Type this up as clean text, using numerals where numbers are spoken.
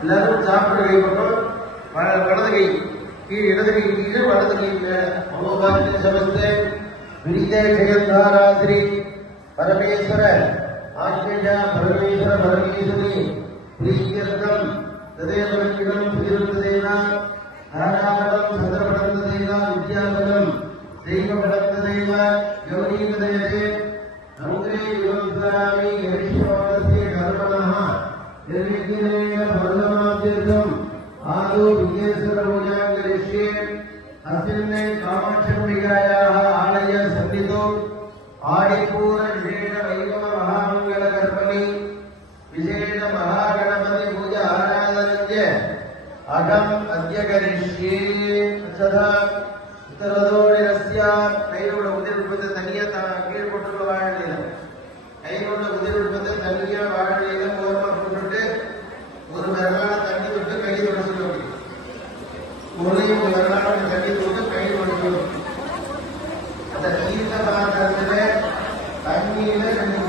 எல்லாரும் சாப்பிட கை பக்கம் வலது கை கீழ் இடது கை கீழ் வலது கை மனோபாக்கிய சமஸ்தே விரிதே ஜெயந்தாராதிரி பரமேஸ்வர ஆத்மஜா பரமேஸ்வர பரமேஸ்வரி प्रीत्यर्थम तदेव लक्ष्यम पुतिरुत्तदेना धारावरम सदरपडन्तदेना विद्याबलं दैवपडन्तदेव गौरीपदयते नौकरे युवस्वामी यरिष्यवस्य कर्मणः निर्विघ्नेन फलमाप्त्यर्थम् आदौ विघ्नेश्वरपूजां करिष्ये अस्मिन्ने कामाक्षम्बिकायाः आलय सन्निधौ आदिपूर्ण विशेष वैभव महामङ्गलकर्मणि विशेष महागणपति पूजा आराधनस्य अहम् अद्य करिष्ये सदा उत्तरदोडिरस्य கையோட உதிர்ப்பது தனியா கீழ் போட்டுள்ள வாழலையில கையோட உதிர்ப்பது தனியா வாழலையில ஓரமா போட்டுட்டு ஒரு விரலால தண்ணி விட்டு கை தொட சொல்லுவாங்க ஒரே ஒரு விரலால தண்ணி விட்டு கை தொட அந்த தீர்த்த பாத்திரத்துல தண்ணியில ரெண்டு